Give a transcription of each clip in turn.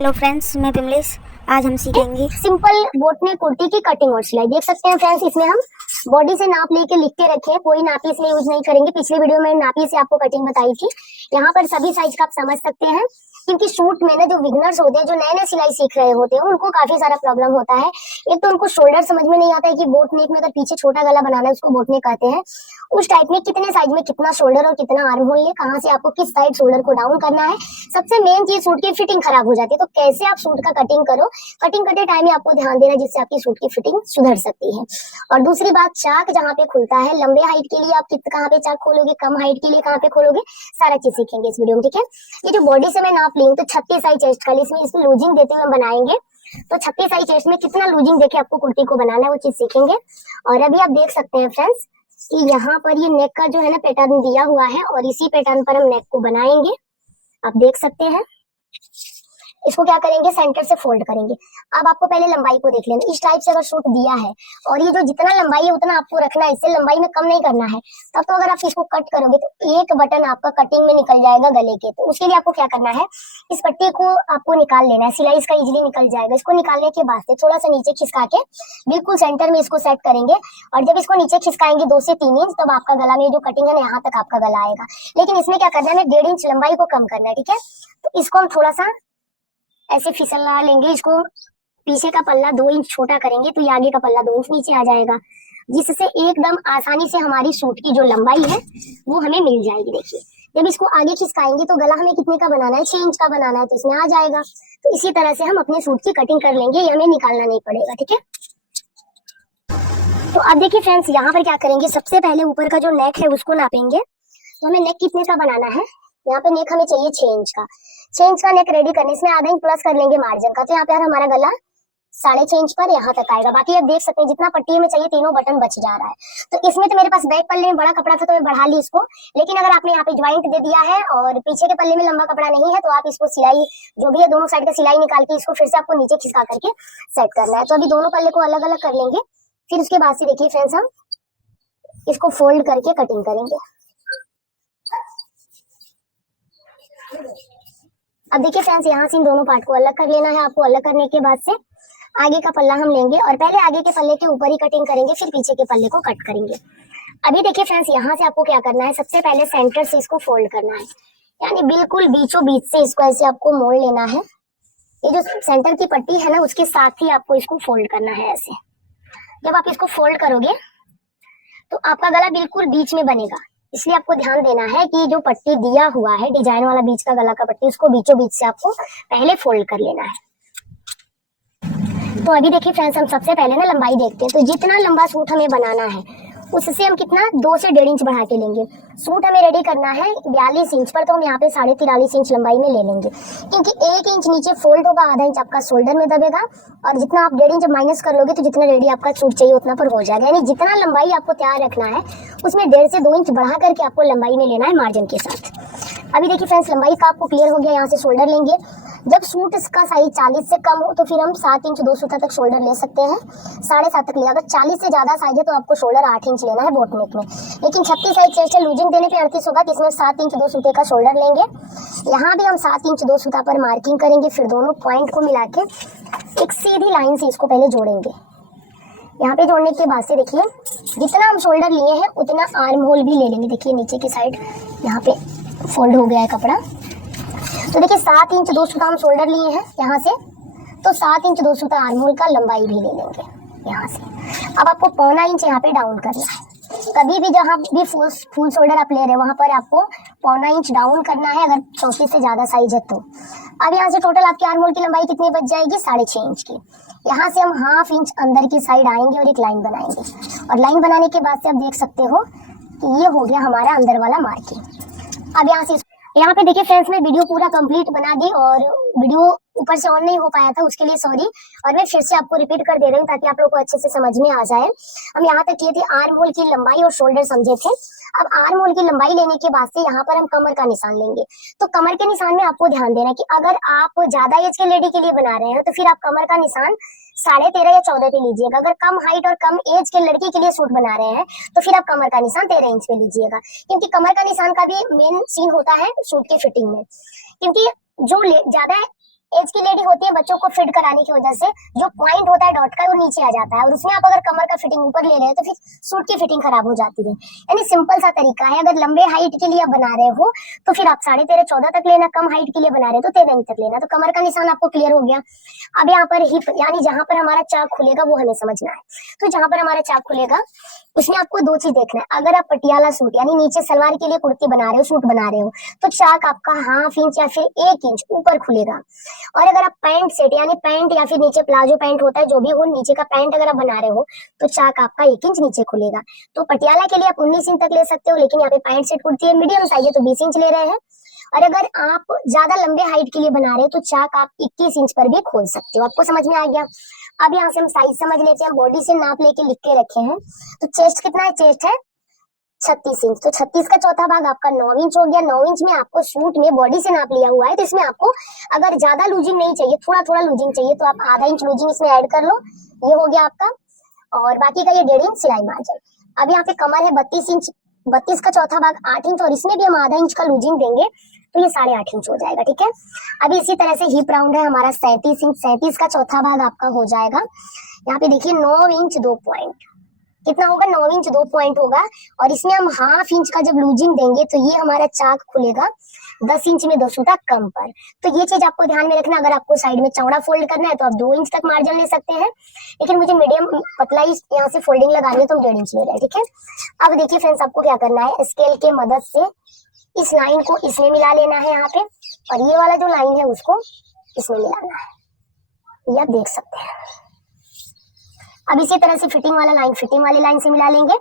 Hello friends, मैं पिमलेश। आज हम सीखेंगे सिंपल बोटनेक कुर्ती की कटिंग और सिलाई। देख सकते हैं फ्रेंड्स, इसमें हम बॉडी से नाप लेके लिख के रखे हैं, कोई नापी इसमें यूज नहीं करेंगे। पिछले वीडियो में नापी से आपको कटिंग बताई थी। यहाँ पर सभी साइज का आप समझ सकते हैं, क्योंकि शूट में ना जो बिगनर्स होते हैं, जो नए नए सिलाई सीख रहे होते हैं, उनको काफी सारा प्रॉब्लम होता है। एक तो उनको शोल्डर समझ में नहीं आता है कि बोट नेक में अगर पीछे छोटा गला बनाना है उसको बोट नेक कहते हैं। उस टाइप में कितने साइज में कितना शोल्डर और कितना आर्म होल है, कहाँ से आपको किस साइड शोल्डर को डाउन करना है। सबसे मेन चीज, सूट की फिटिंग खराब हो जाती है, तो कैसे आप सूट का कटिंग करो। कटिंग करते टाइम में आपको ध्यान देना, जिससे आपकी सूट की फिटिंग सुधर सकती है। और दूसरी बात, चाक जहाँ पे खुलता है, लंबे हाइट के लिए आप कहाँ पे चाक खोलोगे, कम हाइट के लिए कहाँ पे खोलोगे, सारा चीज सीखेंगे इस वीडियो में, ठीक है। ये जो बॉडी से मैं नाप ली हूँ, तो 36 साइज चेस्ट का, इसमें लूजिंग देते हुए बनाएंगे। तो 36 साइज चेस्ट में कितना लूजिंग देके आपको कुर्ती को बनाना है, वो चीज सीखेंगे। और अभी आप देख सकते हैं फ्रेंड्स कि यहाँ पर ये नेक का जो है ना पैटर्न दिया हुआ है, और इसी पैटर्न पर हम नेक को बनाएंगे। आप देख सकते हैं, इसको क्या करेंगे, सेंटर से फोल्ड करेंगे। अब आपको पहले लंबाई को देख लेना। इस टाइप से अगर सूट दिया है, और ये जो जितना लंबाई है उतना आपको रखना है, इससे लंबाई में कम नहीं करना है। तब तो अगर आप इसको कट करोगे तो एक बटन आपका कटिंग में निकल जाएगा गले के। तो उसके लिए आपको क्या करना है, इस पट्टी को आपको निकाल लेना है। सिलाई इसका इजीली निकल जाएगा। इसको निकालने के बाद से थोड़ा सा नीचे खिसका के बिल्कुल सेंटर में इसको सेट करेंगे। और जब इसको नीचे खिसकाएंगे 2 से 3 इंच, तब आपका गला में जो कटिंग है ना, यहाँ तक आपका गला आएगा। लेकिन इसमें क्या करना है, 1.5 इंच लंबाई को कम करना है, ठीक है। तो इसको हम थोड़ा सा ऐसे फिसला लेंगे। इसको पीछे का पल्ला 2 इंच छोटा करेंगे, तो ये आगे का पल्ला 2 इंच नीचे आ जाएगा, जिससे एकदम आसानी से हमारी सूट की जो लंबाई है वो हमें मिल जाएगी। देखिए, जब इसको आगे खिसकाएंगे तो गला हमें कितने का बनाना है, 6 इंच का बनाना है, तो इसमें आ जाएगा। तो इसी तरह से हम अपने सूट की कटिंग कर लेंगे, ये हमें निकालना नहीं पड़ेगा, ठीक है। तो अब देखिए फ्रेंड्स, यहाँ पर क्या करेंगे, सबसे पहले ऊपर का जो नेक है उसको नापेंगे। तो हमें नेक कितने का बनाना है, यहाँ पे नेक हमें चाहिए 6 इंच का। 6 इंच का नेक रेडी करने, इसमें आधा इंच प्लस कर लेंगे मार्जिन का। तो यहाँ पे हमारा गला 6.5 इंच पर यहाँ तक आएगा। बाकी आप देख सकते हैं, जितना पट्टी में चाहिए तीनों बटन बच जा रहा है। तो इसमें तो मेरे पास बैक पल्ले में बड़ा कपड़ा था, तो मैं बढ़ा ली इसको। लेकिन अगर आपने यहाँ पे ज्वाइंट दे दिया है और पीछे के पल्ले में लंबा कपड़ा नहीं है, तो आप इसको सिलाई जो भी है दोनों साइड का सिलाई निकाल के इसको फिर से आपको नीचे खिसका करके सेट करना है। तो अभी दोनों पल्ले को अलग अलग कर लेंगे। फिर उसके बाद से देखिए फ्रेंड्स, हम इसको फोल्ड करके कटिंग करेंगे। अब देखिए फ्रेंड्स, यहाँ से इन दोनों पार्ट को अलग कर लेना है आपको। अलग करने के बाद से आगे का पल्ला हम लेंगे, और पहले आगे के पल्ले के ऊपर ही कटिंग करेंगे, फिर पीछे के पल्ले को कट करेंगे। अभी देखिए फ्रेंड्स, यहाँ से आपको क्या करना है, सबसे पहले सेंटर से इसको फोल्ड करना है, यानी बिल्कुल बीचों बीच से इसको ऐसे आपको मोड़ लेना है। ये जो सेंटर की पट्टी है ना, उसके साथ ही आपको इसको फोल्ड करना है ऐसे। जब आप इसको फोल्ड करोगे तो आपका गला बिल्कुल बीच में बनेगा। इसलिए आपको ध्यान देना है कि जो पट्टी दिया हुआ है, डिजाइन वाला बीच का गला का पट्टी, उसको बीचों बीच से आपको पहले फोल्ड कर लेना है। तो अभी देखिए फ्रेंड्स, हम सबसे पहले ना लंबाई देखते हैं। तो जितना लंबा सूट हमें बनाना है, उससे हम कितना 2 से 1.5 इंच बढ़ा के लेंगे। सूट हमें रेडी करना है 42 इंच पर, तो हम यहाँ पे 43.5 इंच लंबाई में ले लेंगे, क्योंकि 1 इंच नीचे फोल्ड होगा, आधा इंच आपका शोल्डर में दबेगा। और जितना आप 1.5 इंच माइनस कर लोगे, तो जितना रेडी आपका सूट चाहिए उतना पर हो जाएगा। यानी जितना लंबाई आपको तैयार रखना है, उसमें 1.5 से 2 इंच बढ़ा करके आपको लंबाई में लेना है मार्जिन के साथ। अभी देखिए फ्रेंड्स, लंबाई का आपको क्लियर हो गया। यहाँ से शोल्डर लेंगे। जब सूट का साइज 40 से कम हो, तो फिर हम 7 इंच 2 सूता तक शोल्डर ले सकते हैं, 7.5 तक ले। अगर 40 से ज्यादा साइज है तो आपको शोल्डर 8 इंच लेना है बोट नेक में। लेकिन 36 साइज चेस्ट है, लूजिंग देने पे 38 होगा, तो इसमें 7 इंच 2 सूते का शोल्डर लेंगे। यहाँ भी हम 7 इंच 2 सूता पर मार्किंग करेंगे। फिर दोनों पॉइंट को मिला के एक सीधी लाइन से इसको पहले जोड़ेंगे। यहाँ पे जोड़ने के बाद से देखिए, जितना हम शोल्डर लिए हैं उतना आर्म होल भी ले लेंगे। देखिए नीचे की साइड यहाँ पे फोल्ड हो गया है कपड़ा। तो देखिए 7 इंच 2 सूता हम शोल्डर लिए हैं यहाँ से, तो 7 इंच 2 सूता आर्म होल का लंबाई भी ले लेंगे यहाँ से। अब आपको 1.25 इंच यहाँ पे डाउन करना है। कभी भी जहाँ भी फुल शोल्डर आप ले रहे हो, वहां पर आपको 1.25 इंच डाउन करना है, अगर 34 से ज्यादा साइज है तो। अब यहाँ से टोटल आपके आर्म होल की लंबाई कितनी बच जाएगी, 6.5 इंच की। यहाँ से हम 1/2 इंच अंदर की साइड आएंगे और एक लाइन बनाएंगे। और लाइन बनाने के बाद से आप देख सकते हो कि ये हो गया हमारा अंदर वाला मार्किंग। अब यहाँ पे देखिए फ्रेंड्स, मैं वीडियो पूरा कंप्लीट बना दी, और वीडियो ऊपर से ऑन नहीं हो पाया था, उसके लिए सॉरी। और मैं फिर से आपको रिपीट कर दे रही हूँ ताकि आप लोगों को अच्छे से समझ में आ जाए। हम यहाँ तक किए थे आर्म होल की लंबाई और शोल्डर समझे थे। अब आर्म होल की लंबाई लेने के बाद से यहाँ पर हम कमर का निशान लेंगे। तो कमर के निशान में आपको ध्यान देना कि अगर आप ज्यादा एज के लेडी के लिए बना रहे हैं, तो फिर आप कमर का निशान 13.5 या 14 पे लीजिएगा। अगर कम हाइट और कम एज के लड़की के लिए सूट बना रहे हैं, तो फिर आप कमर का निशान 13 इंच पे लीजिएगा, क्योंकि कमर का निशान का भी मेन सीन होता है सूट की फिटिंग में। क्योंकि जो ज्यादा एज की लेडी होती है, बच्चों को फिट कराने की वजह से जो पॉइंट होता है डॉट का वो नीचे आ जाता है, और उसमें आप अगर कमर का फिटिंग ऊपर ले रहे हैं तो फिर सूट की फिटिंग खराब हो जाती है। यानी सिंपल सा तरीका है, अगर लंबे हाइट के लिए आप बना रहे हो तो फिर आप 13.5 14 तक लेना, कम हाइट के लिए बना रहे हो तो 13 इंच तक लेना। तो कमर का निशान आपको क्लियर हो गया। अब यहाँ पर हिप यानी जहां पर हमारा चाक खुलेगा वो हमें समझना है। तो जहां पर हमारा चाक खुलेगा उसमें आपको दो चीज देखना है। अगर आप पटियाला सूट यानी नीचे सलवार के लिए कुर्ती बना रहे हो, सूट बना रहे हो, तो चाक आपका 1/2 इंच या फिर 1 इंच ऊपर खुलेगा। और अगर आप पैंट सेट यानी पैंट या फिर नीचे प्लाजो पैंट होता है जो भी हो, नीचे का पैंट अगर आप बना रहे हो तो चाक आपका 1 इंच नीचे खुलेगा। तो पटियाला के लिए आप 19 इंच तक ले सकते हो, लेकिन यहाँ पे पैंट सेट कुर्ती है मीडियम साइज है तो 20 इंच ले रहे हैं। और अगर आप ज्यादा लंबे हाइट के लिए बना रहे हो तो चाक आप 21 इंच पर भी खोल सकते हो। आपको समझ में आ गया। अब यहाँ से हम साइज समझ लेते हैं, बॉडी से नाप लेके लिख के रखे हैं। तो चेस्ट कितना है, चेस्ट है 36 इंच, तो 36 का चौथा भाग आपका 9 इंच हो गया। 9 इंच में आपको सूट में बॉडी से नाप लिया हुआ है, तो इसमें आपको अगर ज्यादा लूजिंग नहीं चाहिए, थोड़ा थोड़ा लूजिंग चाहिए तो आप आधा इंच लूजिंग इसमें ऐड कर लो, ये हो गया आपका। और बाकी का ये 1.5 इंच सिलाई मार्जिन। अब यहाँ पे कमर है 32 इंच, 32 का चौथा भाग 8 इंच, और इसमें भी हम आधा इंच का लूजिंग देंगे तो ये 8.5 इंच हो जाएगा, ठीक है। अभी इसी तरह से हिप राउंड है हमारा 37 इंच, 37 का चौथा भाग आपका हो जाएगा। यहाँ पे देखिए 9 इंच 2 पॉइंट, कितना होगा 9 इंच 2 पॉइंट होगा। और इसमें हम 1/2 इंच का जब लूजिंग देंगे तो ये हमारा चाक खुलेगा 10 इंच में 2 सूता कम पर। तो ये चीज आपको ध्यान में रखना। अगर आपको साइड में चौड़ा फोल्ड करना है तो आप 2 इंच तक मार्जिन ले सकते हैं, लेकिन मुझे मीडियम पतला ही यहाँ से फोल्डिंग लगानी है तो हम 1.5 इंच ले रहे हैं, ठीक है। अब देखिए फ्रेंड्स, आपको क्या करना है, स्केल के मदद से इस लाइन को इसमें मिला लेना है यहाँ पे, और ये वाला जो लाइन है उसको इसमें मिलाना है, ये आप देख सकते हैं। अब इसी तरह से फिटिंग वाला लाइन फिटिंग वाली लाइन से मिला लेंगे,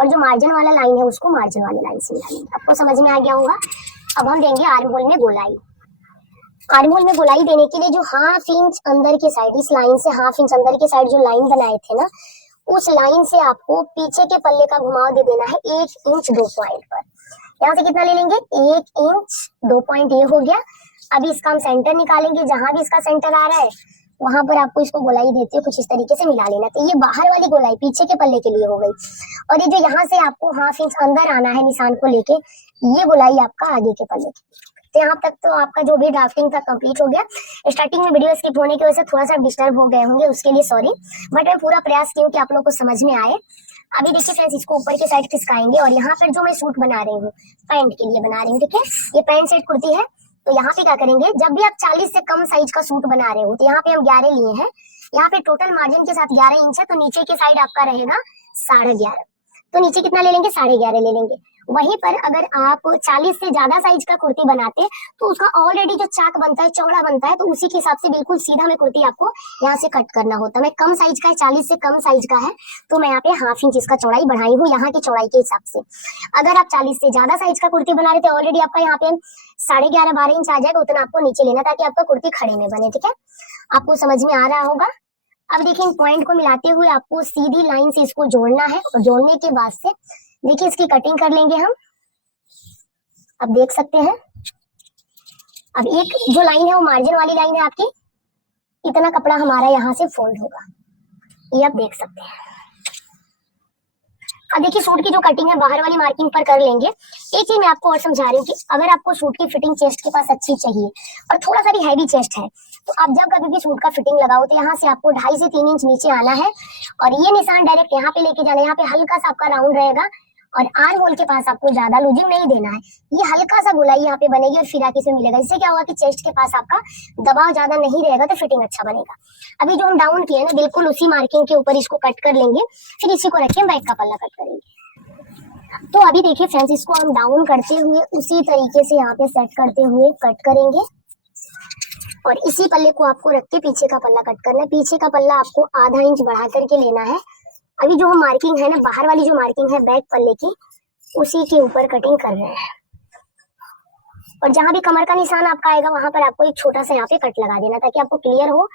और जो मार्जिन वाला लाइन है उसको मार्जिन वाली लाइन से मिला लेंगे। आपको समझ में आ गया होगा। अब हम देंगे आर्म होल में गोलाई। आर्म होल में गोलाई देने के लिए जो 1/2 इंच अंदर की साइड, इस लाइन से 1/2 इंच अंदर की साइड जो लाइन बनाए थे ना, उस लाइन से आपको पीछे के पल्ले का घुमाव दे देना है 1 इंच 2 पॉइंट पर। यहाँ से कितना ले लेंगे, 1 इंच 2 पॉइंट, ये हो गया। अभी इसका हम सेंटर निकालेंगे, जहां भी इसका सेंटर आ रहा है वहां पर आपको इसको गोलाई देते हो कुछ इस तरीके से मिला लेना। तो ये बाहर वाली गोलाई पीछे के पल्ले के लिए हो गई, और ये जो यहाँ से आपको 1/2 इंच अंदर आना है निशान को लेके, ये गोलाई आपका आगे के पल्ले की। तो यहाँ तक तो आपका जो भी ड्राफ्टिंग था कंप्लीट हो गया। स्टार्टिंग में वीडियो स्किप होने की वजह से थोड़ा सा डिस्टर्ब हो गए होंगे, उसके लिए सॉरी, बट मैं पूरा प्रयास की हूँ कि आप लोग को समझ में आए। अभी देखिए फ्रेंड्स, इसको ऊपर की साइड खिसकाएंगे, और यहाँ पर जो मैं सूट बना रही हूँ पैंट के लिए बना रही हूँ, ठीक है। ये पैंट सेट कुर्ती है, तो यहाँ पे क्या करेंगे, जब भी आप 40 से कम साइज का सूट बना रहे हो तो यहाँ पे हम 11 लिए हैं। यहाँ पे टोटल मार्जिन के साथ 11 इंच है, तो नीचे की साइड आपका रहेगा 11.5। तो नीचे कितना ले लेंगे, 11.5 ले लेंगे। वहीं पर अगर आप 40 से ज्यादा साइज का कुर्ती बनाते तो उसका ऑलरेडी जो चाक बनता है चौड़ा बनता है, तो उसी के हिसाब से बिल्कुल सीधा में कुर्ती आपको यहाँ से कट करना होता है। मैं कम साइज का है, 40 से कम साइज का है, तो मैं यहाँ पे 1/2 इंच इसका चौड़ाई बढ़ाई हूँ यहाँ की चौड़ाई के हिसाब से। अगर आप 40 से ज्यादा साइज का कुर्ती बना रहे थे, ऑलरेडी आपका यहाँ पे 11.5 12 इंच आ जाएगा, उतना आपको नीचे लेना ताकि आपका कुर्ती खड़े में बने, ठीक है। आपको समझ में आ रहा होगा। अब देखिए, इन पॉइंट को मिलाते हुए आपको सीधी लाइन से इसको जोड़ना है, और जोड़ने के बाद से देखिए इसकी कटिंग कर लेंगे हम। अब देख सकते हैं, अब एक जो लाइन है वो मार्जिन वाली लाइन है आपकी, इतना कपड़ा हमारा यहाँ से फोल्ड होगा, ये आप देख सकते हैं। अब देखिए सूट की जो कटिंग है बाहर वाली मार्किंग पर कर लेंगे। एक चीज मैं आपको और समझा रही हूँ कि अगर आपको सूट की फिटिंग चेस्ट के पास अच्छी चाहिए और थोड़ा सा भी हैवी चेस्ट है, तो आप जब कभी भी सूट का फिटिंग लगाओ तो यहाँ से आपको 2.5 से 3 इंच नीचे आना है, और ये निशान डायरेक्ट यहाँ पे लेके जाना है। यहाँ पे हल्का सा आपका राउंड रहेगा, और आर्म होल के पास आपको ज्यादा लूजिंग नहीं देना है। ये हल्का सा गोलाई यहाँ पे बनेगी और फिराकी से मिलेगा। इससे क्या होगा कि चेस्ट के पास आपका दबाव ज्यादा नहीं रहेगा, तो फिटिंग अच्छा बनेगा। अभी जो हम डाउन किए ना, बिल्कुल उसी मार्किंग के ऊपर इसको कट कर लेंगे, फिर इसी को रख के बैक का पल्ला कट करेंगे। तो अभी देखिए फ्रेंड्स, इसको हम डाउन करते हुए उसी तरीके से यहाँ पे सेट करते हुए कट करेंगे, और इसी पल्ले को आपको रख के पीछे का पल्ला कट करना है। पीछे का पल्ला आपको आधा इंच बढ़ा करके लेना है। अभी जो हम मार्किंग है ना, बाहर वाली जो मार्किंग है बैक पल्ले की, उसी के ऊपर कटिंग कर रहे हैं, और जहां भी कमर का निशान आपका आएगा वहां पर आपको एक छोटा सा यहाँ पे कट लगा देना, ताकि आपको क्लियर हो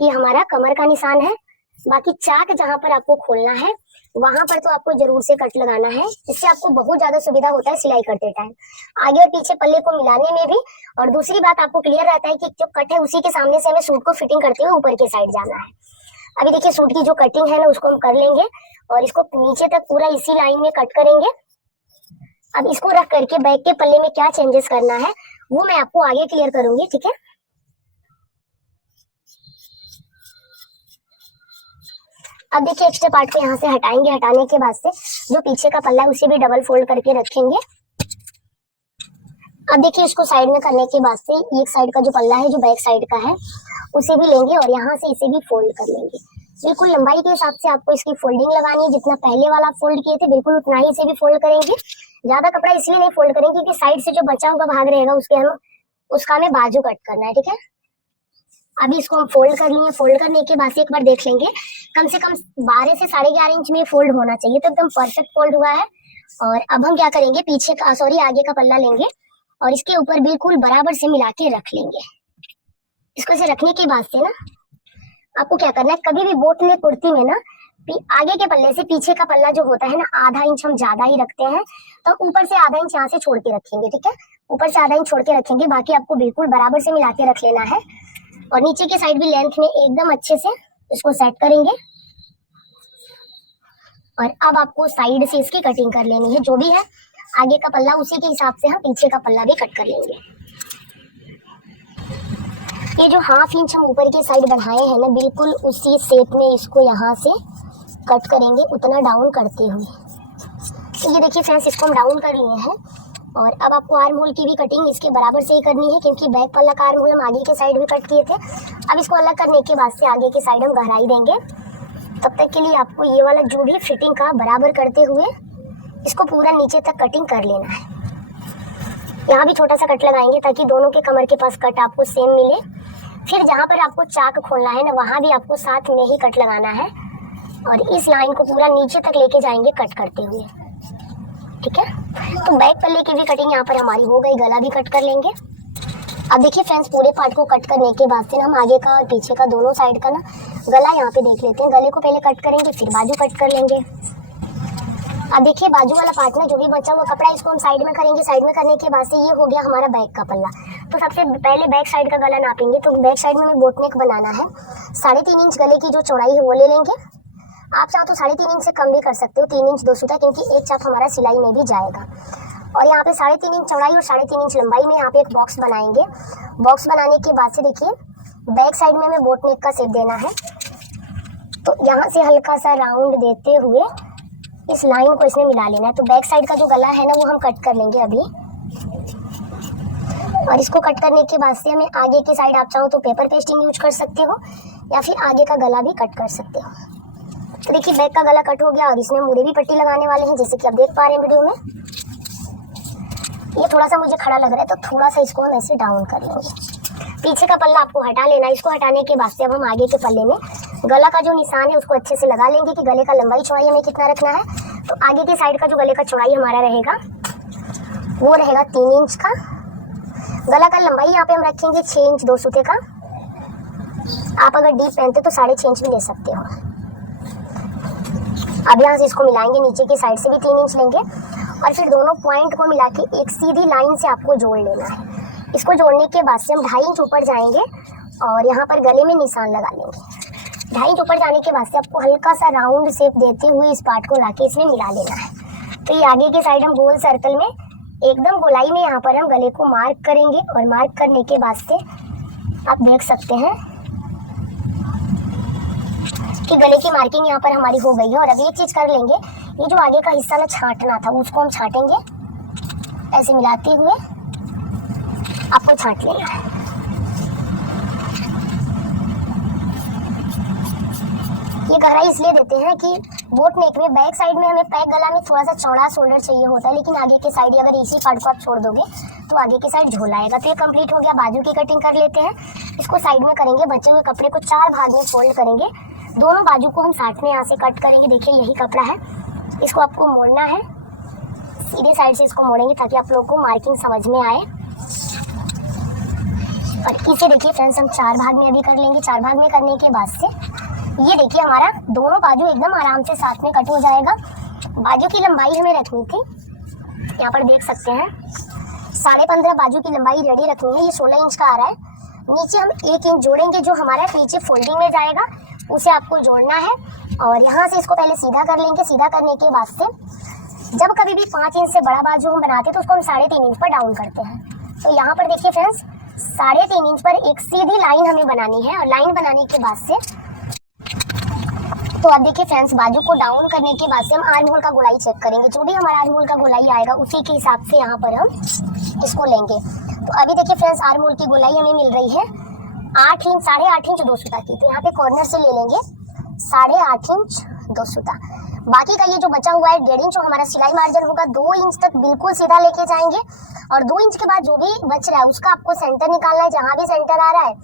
कि हमारा कमर का निशान है। बाकी चाक जहां पर आपको खोलना है वहां पर तो आपको जरूर से कट लगाना है, इससे आपको बहुत ज्यादा सुविधा होता है सिलाई करते टाइम, आगे और पीछे पल्ले को मिलाने में भी। और दूसरी बात, आपको क्लियर रहता है कि जो कट है उसी के सामने से हमें सूट को फिटिंग करते हुए ऊपर के साइड जाना है। अभी देखिए सूट की जो कटिंग है ना, उसको हम कर लेंगे, और इसको नीचे तक पूरा इसी लाइन में कट करेंगे। अब इसको रख करके बैक के पल्ले में क्या चेंजेस करना है वो मैं आपको आगे क्लियर करूंगी, ठीक है। अब देखिए एक्स्ट्रा पार्ट को यहाँ से हटाएंगे। हटाने के बाद से जो पीछे का पल्ला है उसे भी डबल फोल्ड करके रखेंगे। अब देखिए इसको साइड में करने के बाद से एक साइड का जो पल्ला है जो बैक साइड का है उसे भी लेंगे और यहाँ से इसे भी फोल्ड कर लेंगे। बिल्कुल लंबाई के हिसाब से आपको इसकी फोल्डिंग लगानी है। जितना पहले वाला फोल्ड किए थे बिल्कुल उतना ही इसे भी फोल्ड करेंगे। ज्यादा कपड़ा इसलिए नहीं फोल्ड करेंगे क्योंकि साइड से जो बचा हुआ भाग रहेगा उसका हमें बाजू कट करना है, ठीक है। अभी इसको हम फोल्ड कर लिए। फोल्ड करने के बाद से एक बार देख लेंगे, कम से कम 12 से 11.5 इंच में फोल्ड होना चाहिए, तो एकदम परफेक्ट फोल्ड हुआ है। और अब हम क्या करेंगे, आगे का पल्ला लेंगे और इसके ऊपर बिल्कुल बराबर से मिला के रख लेंगे। इसको ऐसे रखने के बाद से ना आपको क्या करना है, कभी भी बोट नेक कुर्ती में ना आगे के पल्ले से पीछे का पल्ला जो होता है ना आधा इंच हम ज्यादा ही रखते हैं, तो ऊपर से आधा इंच यहाँ से छोड़ के रखेंगे, ठीक है। ऊपर से आधा इंच छोड़ के रखेंगे, बाकी आपको बिल्कुल बराबर से मिला के रख लेना है। और नीचे के साइड भी लेंथ में एकदम अच्छे से इसको सेट करेंगे। और अब आपको साइड से इसकी कटिंग कर लेनी है। जो भी है आगे का पल्ला उसी के हिसाब से हम पीछे का पल्ला भी कट कर लेंगे। ये जो 1/2 इंच हम ऊपर की साइड बढ़ाए हैं ना, बिल्कुल उसी शेप में इसको यहाँ से कट करेंगे, उतना डाउन करते हुए। तो ये देखिए फ्रेंड्स, इसको हम डाउन कर लिए हैं। और अब आपको आर्म होल की भी कटिंग इसके बराबर से ही करनी है, क्योंकि बैक पल्ला का आर्म होल हम आगे के साइड भी कट किए थे। अब इसको अलग करने के बाद से आगे की साइड हम गहराई देंगे। तब तक के लिए आपको ये वाला जो भी फिटिंग का बराबर करते हुए इसको पूरा नीचे तक कटिंग कर लेना है। यहाँ भी छोटा सा कट लगाएंगे ताकि दोनों के कमर के पास कट आपको सेम मिले। फिर जहाँ पर आपको चाक खोलना है ना, वहाँ भी आपको साथ में ही कट लगाना है और इस लाइन को पूरा नीचे तक लेके जाएंगे कट करते हुए, ठीक है। तो बैक पल्ले की भी कटिंग यहाँ पर हमारी हो गई, गला भी कट कर लेंगे। अब देखिए फ्रेंड्स, पूरे पार्ट को कट करने के बाद से हम आगे का और पीछे का दोनों साइड का ना गला यहाँ पे देख लेते हैं। गले को पहले कट करेंगे, फिर बाजू कट कर लेंगे। अब देखिए बाजू वाला पार्ट में जो भी बचा हुआ कपड़ा इसको हम साइड में करेंगे। साइड में करने के बाद से ये हो गया हमारा बैक का पल्ला। तो सबसे पहले बैक साइड का गला नापेंगे। तो बैक साइड में हमें बोट नेक बनाना है। 3.5 इंच गले की जो चौड़ाई है वो ले लेंगे। आप चाहो तो 3.5 इंच से कम भी कर सकते हो, 3 इंच 2 सूता, क्योंकि एक चाप हमारा सिलाई में भी जाएगा। और यहाँ पे 3.5 इंच चौड़ाई और 3.5 इंच लंबाई में यहाँ पे एक बॉक्स बनाएंगे। बॉक्स बनाने के बाद से देखिए बैक साइड में हमें बोट नेक का शेप देना है। तो यहाँ से हल्का सा राउंड देते हुए इस लाइन को इसमें मिला लेना है। तो बैक साइड का जो गला है ना वो हम कट कर लेंगे अभी। और इसको कट करने के बाद से हमें आगे की साइड आप चाहो तो पेपर पेस्टिंग यूज कर सकते हो या फिर आगे का गला भी कट कर सकते हो। तो देखिए बैक का गला कट हो गया और इसमें मुड़े भी पट्टी लगाने वाले हैं, जैसे कि आप देख पा रहे हैं वीडियो में। ये थोड़ा सा मुझे खड़ा लग रहा है तो थोड़ा सा इसको हम ऐसे डाउन कर लेंगे। पीछे का पल्ला आपको हटा लेना है। इसको हटाने के बाद से अब हम आगे के पल्ले में गला का जो निशान है उसको अच्छे से लगा लेंगे कि गले का लंबाई चौड़ाई हमें कितना रखना है। तो आगे की साइड का जो गले का चौड़ाई हमारा रहेगा वो रहेगा 3 इंच का। गला का लंबाई यहाँ पे हम रखेंगे 6 इंच 2 सूते का। आप अगर डीप पहनते तो 6.5 इंच भी ले सकते हो। अब यहाँ से इसको मिलाएंगे, नीचे की साइड से भी 3 इंच लेंगे और फिर दोनों पॉइंट को मिला के एक सीधी लाइन से आपको जोड़ लेना है। इसको जोड़ने के बाद से हम 2.5 इंच ऊपर जाएंगे और यहाँ पर गले में निशान लगा लेंगे। 2.5 इंच ऊपर जाने के बाद से आपको हल्का सा राउंड शेप देते हुए इस पार्ट को लाके इसमें मिला लेना है। तो ये आगे की साइड हम गोल सर्कल में एकदम गोलाई में यहाँ पर हम गले को मार्क करेंगे। और मार्क करने के बाद से आप देख सकते हैं कि गले की मार्किंग यहाँ पर हमारी हो गई है। और अब एक चीज कर लेंगे, ये जो आगे का हिस्सा ना छांटना था उसको हम छांटेंगे। ऐसे मिलाते हुए आपको छांट लेना है। ये गहराई इसलिए देते हैं कि बोट नेक में बैक साइड में हमें पैक गला में थोड़ा सा चौड़ा शोल्डर चाहिए होता है, लेकिन आगे के साइड अगर इसी पार्ट को आप छोड़ दोगे तो आगे की साइड झोल आएगा। तो ये कंप्लीट हो गया। बाजू की कटिंग कर लेते हैं। इसको साइड में करेंगे, बचे हुए कपड़े को 4 भाग में फोल्ड करेंगे। दोनों बाजू को हम साथ में यहाँ से कट करेंगे। देखिए यही कपड़ा है, इसको आपको मोड़ना है। सीधे साइड से इसको मोड़ेंगे ताकि आप लोगों को मार्किंग समझ में आए। और इसे देखिए फ्रेंड्स हम 4 भाग में अभी कर लेंगे। 4 भाग में करने के बाद से ये देखिए हमारा दोनों बाजू एकदम आराम से साथ में कट हो जाएगा। बाजू की लंबाई हमें रखनी थी, यहाँ पर देख सकते हैं 15.5 बाजू की लंबाई रेडी रखनी है। ये 16 इंच का आ रहा है। नीचे हम 1 इंच जोड़ेंगे, जो हमारा नीचे फोल्डिंग में जाएगा उसे आपको जोड़ना है। और यहाँ से इसको पहले सीधा कर लेंगे। सीधा करने के बाद से जब कभी भी 5 इंच से बड़ा बाजू हम बनाते हैं तो उसको हम 3.5 इंच पर डाउन करते हैं। तो यहाँ पर देखिए फ्रेंड्स 3.5 इंच पर एक सीधी लाइन हमें बनानी है। और लाइन बनाने के बाद से तो तो अब देखिए फ्रेंड्स, बाजू को डाउन करने के बाद से हम आर्म होल का गोलाई चेक करेंगे। जो भी हमारा आर्म होल का गोलाई आएगा उसी के हिसाब से यहाँ पर हम इसको लेंगे। तो अभी देखिए फ्रेंड्स, आर्म होल की गोलाई हमें मिल रही है 8 इंच, 8.5 इंच 2 सूता की। तो यहाँ पे कॉर्नर से ले लेंगे 8.5 इंच 2 सूता। बाकी का ये जो बचा हुआ है 1.5 इंच, जो हमारा सिलाई मार्जिन होगा 2 इंच तक बिल्कुल सीधा लेके जाएंगे। और 2 इंच के बाद जो भी बच रहा है उसका आपको सेंटर निकालना है। जहाँ भी सेंटर आ रहा है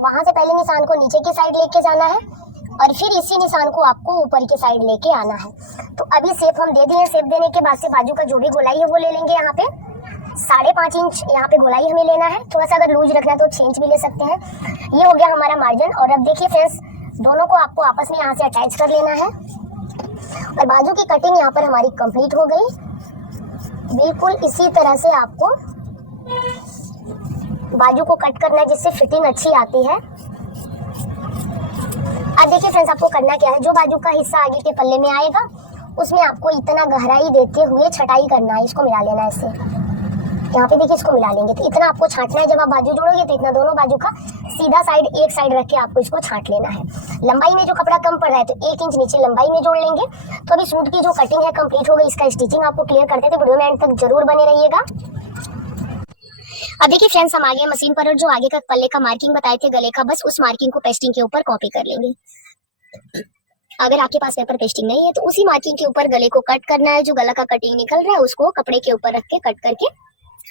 वहां से पहले निशान को नीचे की साइड लेके जाना है और फिर इसी निशान को आपको ऊपर की साइड लेके आना है। तो अभी शेप हम दे दिए। शेप देने के बाद से बाजू का जो भी गोलाई है वो ले लेंगे। यहाँ पे 5.5 इंच यहाँ पे गोलाई हमें लेना है। थोड़ा सा अगर लूज रखना है तो 6 इंच भी ले सकते हैं। ये हो गया हमारा मार्जिन। और अब देखिए फ्रेंड्स, दोनों को आपको आपस में यहाँ से अटैच कर लेना है और बाजू की कटिंग यहाँ पर हमारी कंप्लीट हो गई। बिल्कुल इसी तरह से आपको बाजू को कट करना है जिससे फिटिंग अच्छी आती है। अब देखिए फ्रेंड्स, आपको करना क्या है, जो बाजू का हिस्सा आगे के पल्ले में आएगा उसमें आपको इतना गहराई देते हुए छटाई करना है। इसको मिला लेना है ऐसे। यहाँ पे देखिए इसको मिला लेंगे तो इतना आपको छांटना है। जब आप बाजू जोड़ोगे तो इतना दोनों बाजू का सीधा साइड एक साइड रख के आपको इसको छांट लेना है। लंबाई में जो कपड़ा कम पड़ रहा है तो 1 इंच नीचे लंबाई में जोड़ लेंगे। तो अभी सूट की जो कटिंग है कंप्लीट हो गई। इसका स्टिचिंग आपको क्लियर करते थे, वीडियो में एंड तक जरूर बने रहिएगा। अब देखिए फ्रेंड्स, हम आ गए मशीन पर और जो आगे का पल्ले का मार्किंग बताए थे गले का, बस उस मार्किंग को पेस्टिंग के ऊपर कॉपी कर लेंगे। अगर आपके पास पेपर पेस्टिंग नहीं है तो उसी मार्किंग के ऊपर गले को कट करना है। जो गला का कटिंग निकल रहा है उसको कपड़े के ऊपर रख के कट करके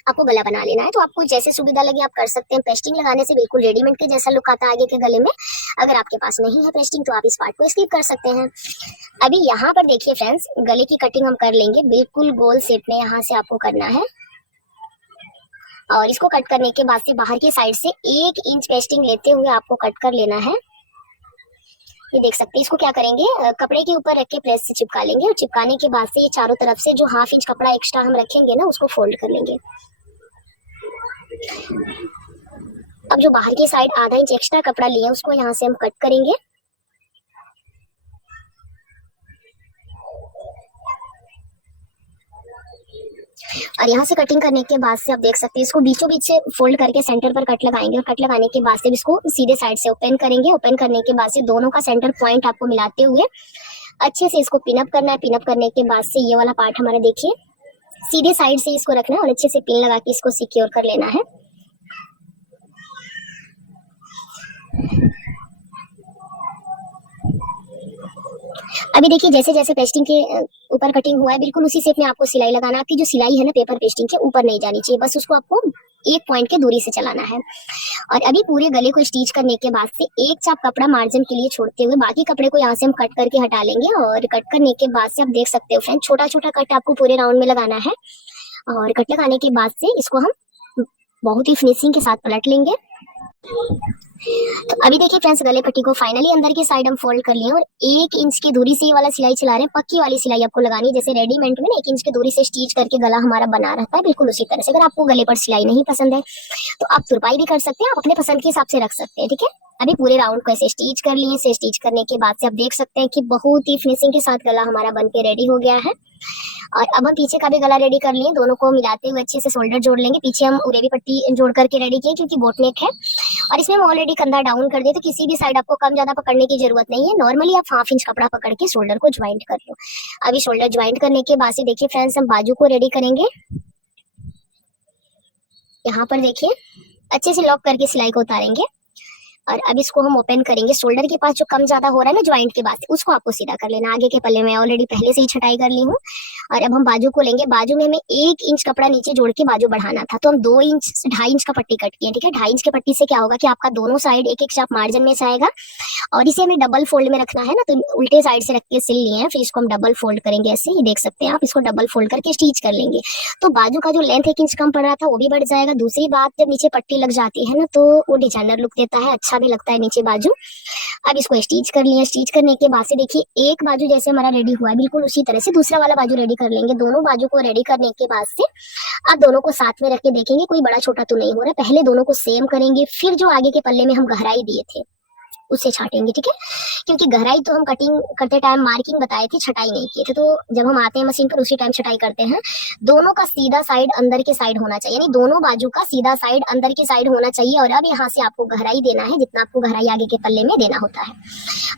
आपको गला बना लेना है। तो आपको जैसे सुविधा लगे आप कर सकते हैं। पेस्टिंग लगाने से बिल्कुल रेडीमेड के जैसा लुक आता है आगे के गले में। अगर आपके पास नहीं है पेस्टिंग तो आप इस पार्ट को स्किप कर सकते हैं। अभी यहाँ पर देखिए फ्रेंड्स, गले की कटिंग हम कर लेंगे बिल्कुल गोल शेप में। यहाँ से आपको करना है और इसको कट करने के बाद से बाहर की साइड से 1 इंच पेस्टिंग लेते हुए आपको कट कर लेना है। ये देख सकते हैं। इसको क्या करेंगे, कपड़े के ऊपर रख के प्रेस से चिपका लेंगे और चिपकाने के बाद से ये चारों तरफ से जो 1/2 इंच कपड़ा एक्स्ट्रा हम रखेंगे ना उसको फोल्ड कर लेंगे। अब जो बाहर की साइड आधा इंच एक्स्ट्रा कपड़ा लिए उसको यहाँ से हम कट करेंगे। और यहाँ से कटिंग करने के बाद से आप देख सकते हैं इसको बीचों बीच से फोल्ड करके सेंटर पर कट लगाएंगे और कट लगाने के बाद से इसको सीधे साइड से ओपन करेंगे। ओपन करने के बाद से दोनों का सेंटर पॉइंट आपको मिलाते हुए अच्छे से इसको पिन अप करना है। पिन अप करने के बाद से ये वाला पार्ट हमारा देखिए सीधे साइड से इसको रखना है और अच्छे से पिन लगा के इसको सिक्योर कर लेना है। अभी देखिए जैसे जैसे पेस्टिंग के ऊपर कटिंग हुआ है बिल्कुल उसी शेप में आपको सिलाई लगाना है। आपकी जो सिलाई है ना पेपर पेस्टिंग के ऊपर नहीं जानी चाहिए, बस उसको आपको 1 पॉइंट के दूरी से चलाना है। और अभी पूरे गले को स्टिच करने के बाद से 1 चाप कपड़ा मार्जिन के लिए छोड़ते हुए बाकी कपड़े को यहाँ से हम कट करके हटा लेंगे। और कट करने के बाद से आप देख सकते हो फ्रेंड, छोटा छोटा कट आपको पूरे राउंड में लगाना है। और कट लगाने के बाद से इसको हम बहुत ही फिनिशिंग के साथ पलट लेंगे। तो अभी देखिए फ्रेंड्स, गले पट्टी को फाइनली अंदर की साइड हम फोल्ड कर लिए और 1 इंच की दूरी से ये वाला सिलाई चला रहे हैं। पक्की वाली सिलाई आपको लगानी है, जैसे रेडीमेड में ना 1 इंच की दूरी से स्टिच करके गला हमारा बना रहता है, बिल्कुल उसी तरह से। अगर आपको गले पर सिलाई नहीं पसंद है तो आप तुरपाई भी कर सकते हैं, आप अपने पसंद के हिसाब से रख सकते हैं। ठीक है, अभी पूरे राउंड को ऐसे स्टिच कर लिए। से स्टिच करने के बाद से आप देख सकते हैं कि बहुत ही फिनिशिंग के साथ गला हमारा बन के रेडी हो गया है। और अब हम पीछे का भी गला रेडी कर लिए। दोनों को मिलाते हुए अच्छे से शोल्डर जोड़ लेंगे। पीछे हम उरेबी पट्टी जोड़ करके रेडी किए क्योंकि बोट नेक है। और इसमें हम ऑलरेडी कंधा डाउन कर दिए, तो किसी भी साइड आपको कम ज्यादा पकड़ने की जरूरत नहीं है। नॉर्मली आप 1/2 इंच कपड़ा पकड़ के शोल्डर को ज्वाइंट कर लो। अभी शोल्डर ज्वाइंट करने के बाद से देखिए फ्रेंड्स, हम बाजू को रेडी करेंगे। यहाँ पर देखिए अच्छे से लॉक करके सिलाई को उतारेंगे और अब इसको हम ओपन करेंगे। शोल्डर के पास जो कम ज्यादा हो रहा है ना ज्वाइंट के बाद, उसको आपको सीधा कर लेना। आगे के पल्ले में ऑलरेडी पहले से ही छटाई कर ली हूँ। और अब हम बाजू को लेंगे। बाजू में हमें 1 इंच कपड़ा नीचे जोड़ के बाजू बढ़ाना था, तो हम 2 इंच 2.5 इंच का पट्टी कट किए। ठीक है, 2.5 इंच के पट्टी से क्या होगा कि आपका दोनों साइड 1-1 चाप मार्जिन में से आएगा। और इसे हमें डबल फोल्ड में रखना है ना, तो उल्टे साइड से रख के सिल लिए हैं। फिर इसको हम डबल फोल्ड करेंगे ऐसे ही, देख सकते हैं आप। इसको डबल फोल्ड करके स्टिच कर लेंगे। तो बाजू का जो लेंथ 1 इंच कम पड़ रहा था वो भी बढ़ जाएगा। दूसरी बात, जब नीचे पट्टी लग जाती है ना तो वो डिजाइनर लुक देता है, अच्छा भी लगता है नीचे बाजू। अब इसको स्टिच कर लिया। स्टिच करने के बाद से देखिए एक बाजू जैसे हमारा रेडी हुआ है बिल्कुल उसी तरह से दूसरा वाला बाजू रेडी कर लेंगे। दोनों बाजू को रेडी करने के बाद से अब दोनों को साथ में रख के देखेंगे कोई बड़ा छोटा तो नहीं हो रहा। पहले दोनों को सेम करेंगे, फिर जो आगे के पल्ले में हम गहराई दिए थे उससे छाटेंगे, ठीक है। क्योंकि गहराई तो हम कटिंग करते टाइम मार्किंग बताए थे, छटाई नहीं किए थे, तो जब हम आते हैं मशीन पर उसी टाइम छटाई करते हैं। दोनों का सीधा साइड अंदर के साइड होना चाहिए, यानी दोनों बाजू का सीधा साइड अंदर की साइड होना चाहिए। और अब यहाँ से आपको गहराई देना है जितना आपको गहराई आगे के पल्ले में देना होता है।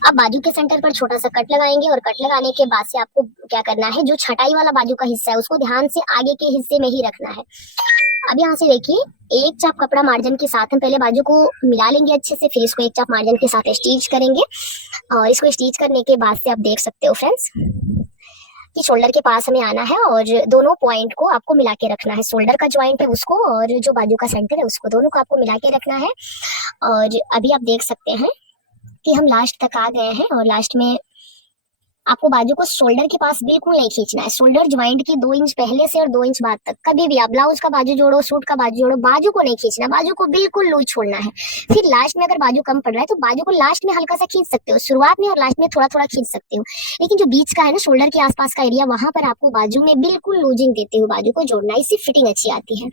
अब बाजू के सेंटर पर छोटा सा कट लगाएंगे और कट लगाने के बाद से आपको क्या करना है, जो छटाई वाला बाजू का हिस्सा है उसको ध्यान से आगे के हिस्से में ही रखना है। अब यहाँ से देखिए, एक चाप कपड़ा मार्जिन के साथ हम पहले बाजू को मिला लेंगे अच्छे से, फिर इसको एक चाप मार्जिन के साथ स्टिच करेंगे। और इसको स्टिच करने के बाद से आप देख सकते हो फ्रेंड्स कि शोल्डर के पास हमें आना है और दोनों पॉइंट को आपको मिला के रखना है। शोल्डर का ज्वाइंट है उसको और जो बाजू का सेंटर है उसको, दोनों को आपको मिला के रखना है। और अभी आप देख सकते हैं कि हम लास्ट तक आ गए हैं और लास्ट में आपको बाजू को शोल्डर के पास बिल्कुल नहीं खींचना है। शोल्डर ज्वाइंट की 2 इंच पहले से और 2 इंच बाद तक कभी भी आप ब्लाउज का बाजू जोड़ो, सूट का बाजू जोड़ो, बाजू को नहीं खींचना, बाजू को बिल्कुल लूज छोड़ना है। फिर लास्ट में अगर बाजू कम पड़ रहा है तो बाजू को लास्ट में हल्का सा खींच सकते हो, शुरुआत में और लास्ट में थोड़ा थोड़ा खींच सकते हो। लेकिन जो बीच का है ना, शोल्डर के आसपास का एरिया, वहां पर आपको बाजू में बिल्कुल लूजिंग देते हुए बाजू को जोड़ना है, इससे फिटिंग अच्छी आती है।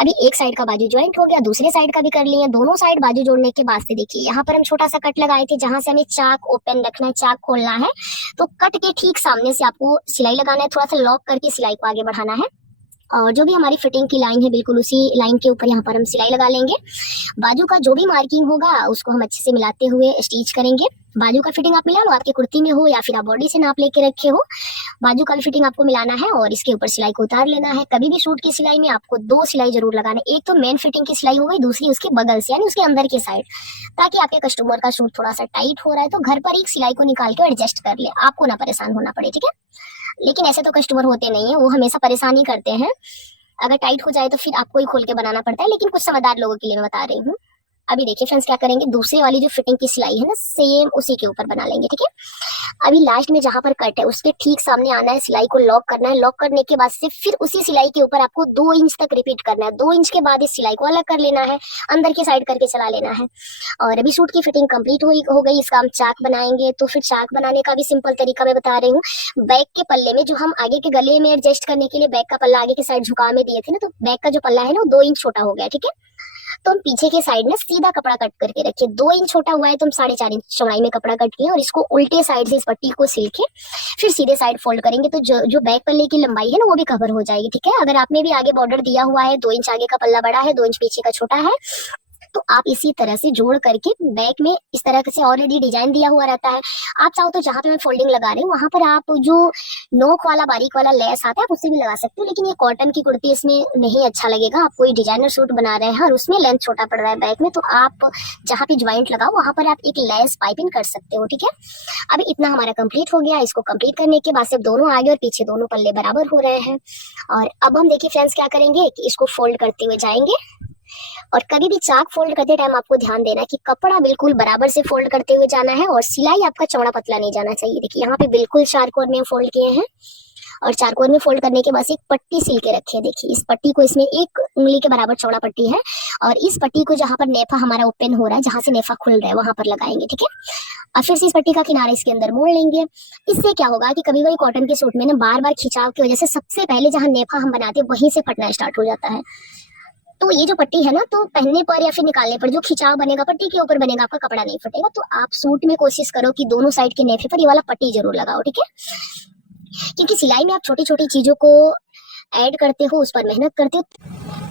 अभी एक साइड का बाजू ज्वाइंट हो गया, दूसरे साइड का भी कर लिया। दोनों साइड बाजू जोड़ने के बाद से देखिए यहाँ पर हम छोटा सा कट लगाए थे, जहां से हमें चाक ओपन रखना है, चाक खोलना है। तो कट के ठीक सामने से आपको सिलाई लगाना है, थोड़ा सा लॉक करके सिलाई को आगे बढ़ाना है। और जो भी हमारी फिटिंग की लाइन है बिल्कुल उसी लाइन के ऊपर यहाँ पर हम सिलाई लगा लेंगे। बाजू का जो भी मार्किंग होगा उसको हम अच्छे से मिलाते हुए स्टिच करेंगे। बाजू का फिटिंग आप मिला लो, आपकी कुर्ती में हो या फिर आप बॉडी से नाप लेके रखे हो, बाजू का भी फिटिंग आपको मिलाना है और इसके ऊपर सिलाई को उतार लेना है। कभी भी सूट की सिलाई में आपको 2 सिलाई जरूर लगाना है, एक तो मेन फिटिंग की सिलाई हो गई, दूसरी उसके बगल से यानी उसके अंदर के साइड, ताकि आपके कस्टमर का सूट थोड़ा सा टाइट हो रहा है तो घर पर एक सिलाई को निकाल के एडजस्ट कर ले, आपको ना परेशान होना पड़े, ठीक है। लेकिन ऐसे तो कस्टमर होते नहीं है, वो हमेशा परेशानी करते हैं। अगर टाइट हो जाए तो फिर आपको ही खोल के बनाना पड़ता है, लेकिन कुछ समझदार लोगों के लिए मैं बता रही हूँ। अभी देखिए फ्रेंड्स क्या करेंगे, दूसरे वाली जो फिटिंग की सिलाई है ना, सेम उसी के ऊपर बना लेंगे, ठीक है। अभी लास्ट में जहां पर कट है उसके ठीक सामने आना है, सिलाई को लॉक करना है। लॉक करने के बाद से फिर उसी सिलाई के ऊपर आपको 2 इंच तक रिपीट करना है। 2 इंच के बाद इस सिलाई को अलग कर लेना है, अंदर के साइड करके चला लेना है। और अभी सूट की फिटिंग कंप्लीट हो गई। इसका हम चाक बनाएंगे, तो फिर चाक बनाने का भी सिंपल तरीका मैं बता रही हूँ। बैक के पल्ले में जो हम आगे के गले में एडजस्ट करने के लिए बैक का पल्ला आगे के साइड झुकाव में दिए थे ना, तो बैक का जो पल्ला है ना वो 2 इंच छोटा हो गया, ठीक है। तो हम पीछे के साइड में सीधा कपड़ा कट करके रखिए। 2 इंच छोटा हुआ है तो हम 4.5 इंच चौड़ाई में कपड़ा कट किए और इसको उल्टे साइड से इस पट्टी को सिल के फिर सीधे साइड फोल्ड करेंगे, तो जो बैक पल्ले की लंबाई है ना वो भी कवर हो जाएगी, ठीक है। अगर आपने भी आगे बॉर्डर दिया हुआ है, 2 इंच आगे का पल्ला बड़ा है, 2 इंच पीछे का छोटा है, तो आप इसी तरह से जोड़ करके बैक में इस तरह से ऑलरेडी डिजाइन दिया हुआ रहता है। आप चाहो तो जहां पे मैं फोल्डिंग लगा रही हूँ वहां पर आप जो नोक वाला बारीक वाला लेस आता है आप उससे भी लगा सकते हो, लेकिन ये कॉटन की कुर्ती इसमें नहीं अच्छा लगेगा। आप कोई डिजाइनर सूट बना रहे हैं और उसमें लेंथ छोटा पड़ रहा है बैक में, तो आप जहाँ पे ज्वाइंट लगाओ वहां पर आप एक लेस पाइपिंग कर सकते हो, ठीक है। अभी इतना हमारा कंप्लीट हो गया। इसको कंप्लीट करने के बाद सिर्फ दोनों आगे और पीछे दोनों पल्ले बराबर हो रहे हैं। और अब हम देखिए फ्रेंड्स क्या करेंगे कि इसको फोल्ड करते हुए जाएंगे। और कभी भी चाक फोल्ड करते टाइम आपको ध्यान देना है कि कपड़ा बिल्कुल बराबर से फोल्ड करते हुए जाना है और सिलाई आपका चौड़ा पतला नहीं जाना चाहिए। देखिए यहाँ पे बिल्कुल 4 कोर में फोल्ड किए हैं और 4 कोर में फोल्ड करने के बाद एक पट्टी सिल के रखी है। देखिए इस पट्टी को, इसमें 1 उंगली के बराबर चौड़ा पट्टी है और इस पट्टी को जहां पर नेफा हमारा ओपन हो रहा है, जहां से नेफा खुल रहा है वहां पर लगाएंगे, ठीक है। और फिर से इस पट्टी का किनारा इसके अंदर मोड़ लेंगे। इससे क्या होगा कि कभी कभी कॉटन के सूट में ना बार बार खिंचाव की वजह से सबसे पहले जहां नेफा हम बनाते हैं वहीं से फटना स्टार्ट हो जाता है। तो ये जो पट्टी है ना, तो पहनने पर या फिर निकालने पर जो खिंचाव बनेगा पट्टी के ऊपर बनेगा, आपका कपड़ा नहीं फटेगा। तो आप सूट में कोशिश करो कि दोनों साइड के नेफे पर ये वाला पट्टी जरूर लगाओ, ठीक है। क्योंकि सिलाई में आप छोटी छोटी चीजों को ऐड करते हो, उस पर मेहनत करते हो,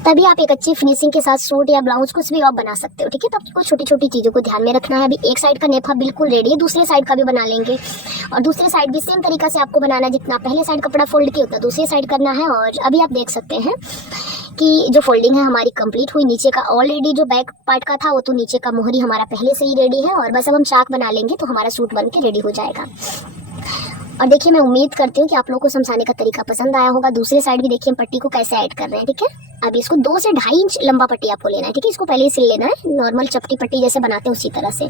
तभी आप एक अच्छी फिनिशिंग के साथ सूट या ब्लाउज कुछ भी आप बना सकते हो, ठीक है। तो आपको छोटी छोटी चीजों को ध्यान में रखना है। अभी एक साइड का नेफा बिल्कुल रेडी है, दूसरे साइड का भी बना लेंगे और दूसरे साइड भी सेम तरीका से आपको बनाना है। जितना पहले साइड कपड़ा फोल्ड किया उतना दूसरी साइड करना है। और अभी आप देख सकते हैं कि जो फोल्डिंग है हमारी कंप्लीट हुई। नीचे का ऑलरेडी जो बैक पार्ट का था वो तो नीचे का मोहरी हमारा पहले से ही रेडी है और बस अब हम चाक बना लेंगे तो हमारा सूट बन के रेडी हो जाएगा। और देखिए मैं उम्मीद करती हूँ कि आप लोगों को समझाने का तरीका पसंद आया होगा। दूसरे साइड भी देखिए हम पट्टी को कैसे ऐड कर रहे हैं, ठीक है। अब इसको 2 से 2.5 इंच लंबा पट्टी आपको लेना है, ठीक है। इसको पहले ही सिल लेना है, नॉर्मल चपटी पट्टी जैसे बनाते हैं उसी तरह से।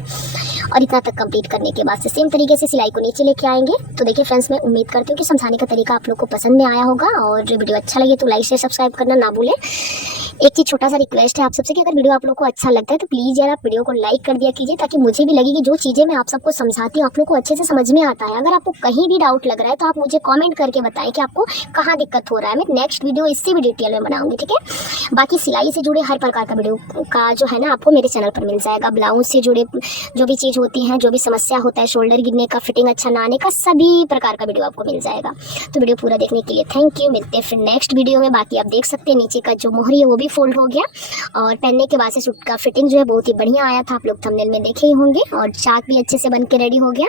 और इतना तक कंप्लीट करने के बाद से सेम तरीके से सिलाई को नीचे लेके आएंगे। तो देखिए फ्रेंड्स मैं उम्मीद करती हूँ कि समझाने का तरीका आप लोग को पसंद में आया होगा और वीडियो अच्छा लगे तो लाइक से सब्सक्राइब करना ना भूलें। एक चीज छोटा सा रिक्वेस्ट है आप सबसे कि अगर वीडियो आप लोग को अच्छा लगता है तो प्लीज यार आप वीडियो को लाइक कर दिया कीजिए, ताकि मुझे भी लगे कि जो चीजें मैं आप सबको समझाती हूँ आप लोग को अच्छे से समझ में आता है। अगर आपको कहीं भी डाउट लग रहा है तो आप मुझे कमेंट करके बताएं कि आपको कहाँ दिक्कत हो रहा है। मैं नेक्स्ट वीडियो इससे भी डिटेल में बनाऊंगी, ठीक है। बाकी सिलाई से जुड़े हर प्रकार का वीडियो का जो है ना आपको मेरे चैनल पर मिल जाएगा। ब्लाउज से जुड़े जो भी चीज़ होती हैं, जो भी समस्या होता है शोल्डर गिरने का, फिटिंग अच्छा ना आने का, सभी प्रकार का वीडियो आपको मिल जाएगा। तो वीडियो पूरा देखने के लिए थैंक यू। मिलते हैं फिर नेक्स्ट वीडियो में। बाकी आप देख सकते हैं नीचे का जो मोहरी है वो भी फोल्ड हो गया और पहनने के बाद से सूट का फिटिंग जो है बहुत ही बढ़िया आया था। आप लोग थंबनेल में देखे ही होंगे और चाक भी अच्छे से बन के रेडी हो गया।